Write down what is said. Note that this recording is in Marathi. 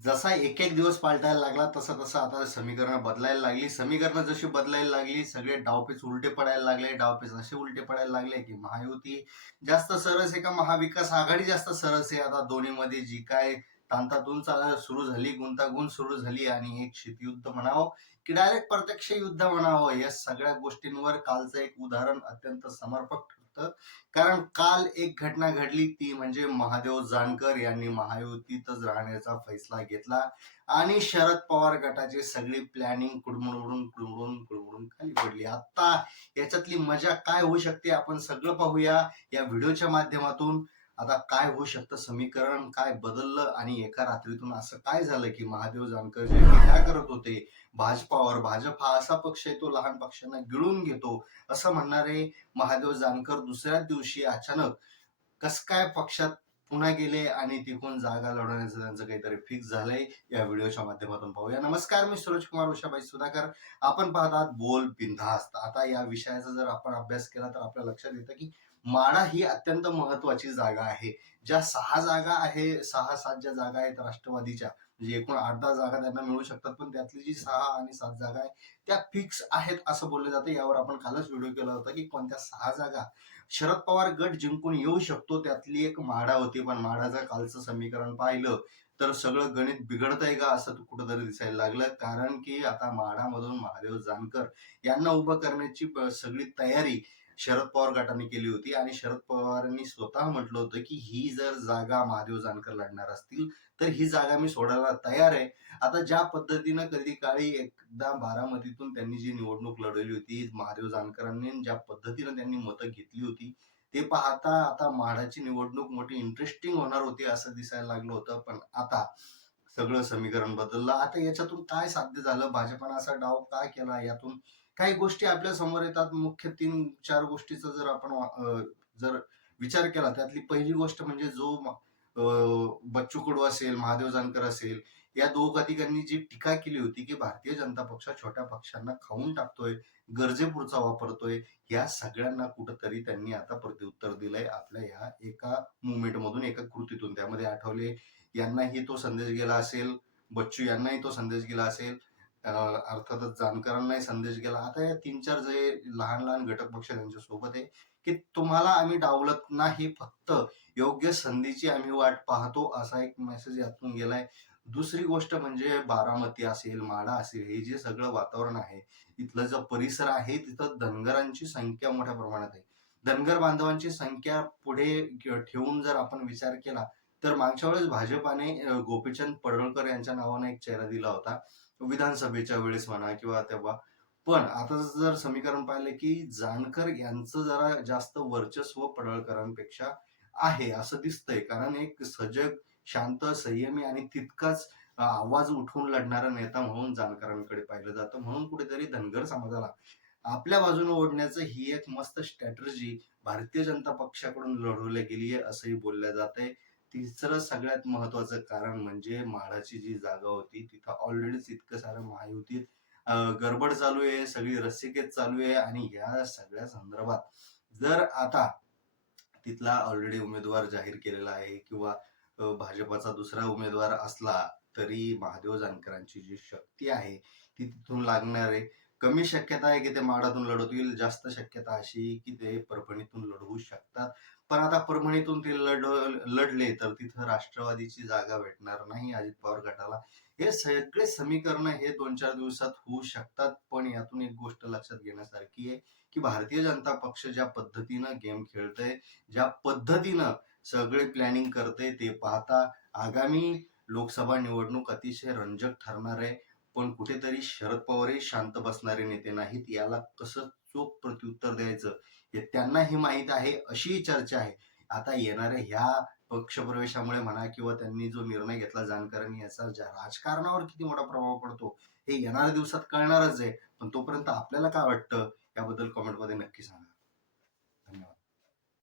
जसा एक एक दिवस पालटायला लागला तसा तसा आता समीकरणं बदलायला लागली. समीकरणं जशी बदलायला लागली, सगळे डावपेच उलटे पडायला लागले. डावपेच असे उलटे पडायला लागले, की महायुती जास्त सरस आहे का महाविकास आघाडी जास्त सरस आहे. आता दोन्हीमध्ये जी काय तांतातून सुरू झाली, गुंतागुंत सुरू झाली आणि एक शीतयुद्ध म्हणावं, की डायरेक्ट प्रत्यक्ष युद्ध म्हणावं. या सगळ्या गोष्टींवर कालचं एक उदाहरण अत्यंत समर्पक ठरतं. कारण काल एक घटना घडली ती म्हणजे महादेव जानकर यांनी महायुतीतच राहण्याचा फैसला घेतला आणि शरद पवार गटाची सगळी प्लॅनिंग कुडमुडून कुडमुडून कुडमुडून खाली पडली. आता याच्यातली मजा काय होऊ शकते आपण सगळं पाहूया या व्हिडिओच्या माध्यमातून. आता काय होऊ शकतं, समीकरण काय बदललं आणि एका रात्रीतून असं काय झालं की महादेव जानकर जे टीका करत होते भाजपावर, भाजप हा असा पक्ष आहे तो लहान पक्षांना गिळून घेतो असं म्हणणारे महादेव जानकर दुसऱ्याच दिवशी अचानक कस काय पक्षात पुन्हा गेले आणि तिकडून जागा लढवण्याचं त्यांचं काहीतरी फिक्स झालंय. या व्हिडिओच्या माध्यमातून पाहूया. नमस्कार, मी सूरज कुमार उषाबाई सुधाकर. आपण पाहतात बोल बिनधास्त. आता या विषयाचा जर आपण अभ्यास केला तर आपल्या लक्षात येतं की माढा ही अत्यंत महत्वाची जागा आहे. ज्या 6 जागा आहे, 6-7 ज्या जागा आहेत राष्ट्रवादीच्या, म्हणजे एकूण 8-10 जागा त्यांना मिळू शकतात, पण त्यातली जी 6 आणि 7 जागा आहे त्या फिक्स आहेत असं बोललं जातं. यावर आपण कालच व्हिडिओ केला होता की कोणत्या 6 जागा शरद पवार गट जिंकून येऊ शकतो. त्यातली एक माढा होती, पण माढाचं कालचं समीकरण पाहिलं तर सगळं गणित बिघडतंय का असं कुठंतरी दिसायला लागलं. कारण की आता माढामधून महादेव जानकर यांना उभं करण्याची सगळी तयारी शरद पवार गटाने केली होती आणि शरद पवारांनी स्वतः म्हटलं होतं की ही जर जागा महादेव जानकर लढणार असतील तर ही जागा मी सोडायला तयार आहे. आता ज्या पद्धतीनं कधी काळी एकदा बारामतीतून त्यांनी जी निवडणूक लढवली होती महादेव जानकरांनी, ज्या पद्धतीनं त्यांनी मतं घेतली होती ते पाहता आता माढाची निवडणूक मोठी इंटरेस्टिंग होणार होती असं दिसायला लागलं होतं. पण आता सगळं समीकरण बदललं. आता याच्यातून काय साध्य झालं, भाजपनं असा डाव काय केला, यातून काही गोष्टी आपल्या समोर येतात. मुख्य 3-4 गोष्टीचा जर आपण जर विचार केला त्यातली पहिली गोष्ट म्हणजे जो बच्चू कडू असेल, महादेव जानकर असेल, या दोघांनी जी टीका केली होती की भारतीय जनता पक्ष छोट्या पक्षांना खाऊन टाकतोय, गरजेपुरता वापरतोय, या सगळ्यांना कुठंतरी त्यांनी आता प्रत्युत्तर दिलंय आपल्या ह्या एका मुवमेंट मधून, एका कृतीतून. त्यामध्ये आठवले यांनाही तो संदेश गेला असेल, बच्चू यांनाही तो संदेश गेला असेल, अर्थातच जानकरांनाही संदेश गेला. आता या 3-4 जे लहान लहान घटक पक्ष त्यांच्या सोबत आहे की तुम्हाला आम्ही डावलत नाही, फक्त योग्य संधीची आम्ही वाट पाहतो, असा एक मेसेज यातून गेलाय. दुसरी गोष्ट म्हणजे बारामती असेल, माढा असेल, हे जे सगळं वातावरण आहे, इथला जो परिसर आहे तिथं धनगरांची संख्या मोठ्या प्रमाणात आहे. धनगर बांधवांची संख्या पुढे ठेवून जर आपण विचार केला तर मागच्या वेळेस भाजपाने गोपीचंद पडळकर यांच्या नावाने एक चेहरा दिला होता विधानसभेच्या वेळेस म्हणा किंवा तेव्हा. पण आता जर समीकरण पाहिलं की जानकर यांचं जरा जास्त वर्चस्व पडळकरांपेक्षा आहे असं दिसतंय. कारण एक सजग, शांत, संयमी आणि तितकाच आवाज उठवून लढणारा नेता म्हणून जानकरांकडे पाहिलं जातं. म्हणून कुठेतरी धनगर समाजाला आपल्या बाजूने ओढण्याचं ही एक मस्त स्ट्रॅटर्जी भारतीय जनता पक्षाकडून लढवली गेली आहे असंही बोललं जातंय. तिसरं सगळ्यात महत्वाचं कारण म्हणजे माढाची जी जागा होती तिथं ऑलरेडीच इतकं सारं महायुतीत गडबड चालू आहे, सगळी रस्सीखेच चालू आहे आणि या सगळ्या संदर्भात जर आता तिथला ऑलरेडी उमेदवार जाहीर केलेला आहे किंवा भाजपाचा दुसरा उमेदवार असला तरी महादेव जानकरांची जी शक्ती आहे ती तिथून लागणार आहे. कमी शक्यता आहे की ते माढातून लढवतील, जास्त शक्यता अशी की ते परभणीतून लढवू शकतात. पण आता परभणीतून ते लढले तर तिथं राष्ट्रवादीची जागा भेटणार नाही अजित पवार गटाला. हे सगळे समीकरण हे 2-4 दिवसात होऊ शकतात. पण यातून एक गोष्ट लक्षात घेण्यासारखी आहे की भारतीय जनता पक्ष ज्या पद्धतीनं गेम खेळतंय, ज्या पद्धतीनं सगळे प्लॅनिंग करते ते पाहता आगामी लोकसभा निवडणूक अतिशय रंजक ठरणार आहे. पण कुठेतरी शरद पवारही शांत बसणारे नेते नाहीत. याला कसं चोख प्रत्युत्तर द्यायचं हे त्यांनाही माहीत आहे अशी चर्चा आहे. आता येणाऱ्या ह्या पक्षप्रवेशामुळे म्हणा किंवा त्यांनी जो निर्णय घेतला जानकरांनी याचा राजकारणावर किती मोठा प्रभाव पडतो हे येणाऱ्या दिवसात कळणारच आहे. पण तोपर्यंत आपल्याला काय वाटतं याबद्दल कमेंटमध्ये नक्की सांगा.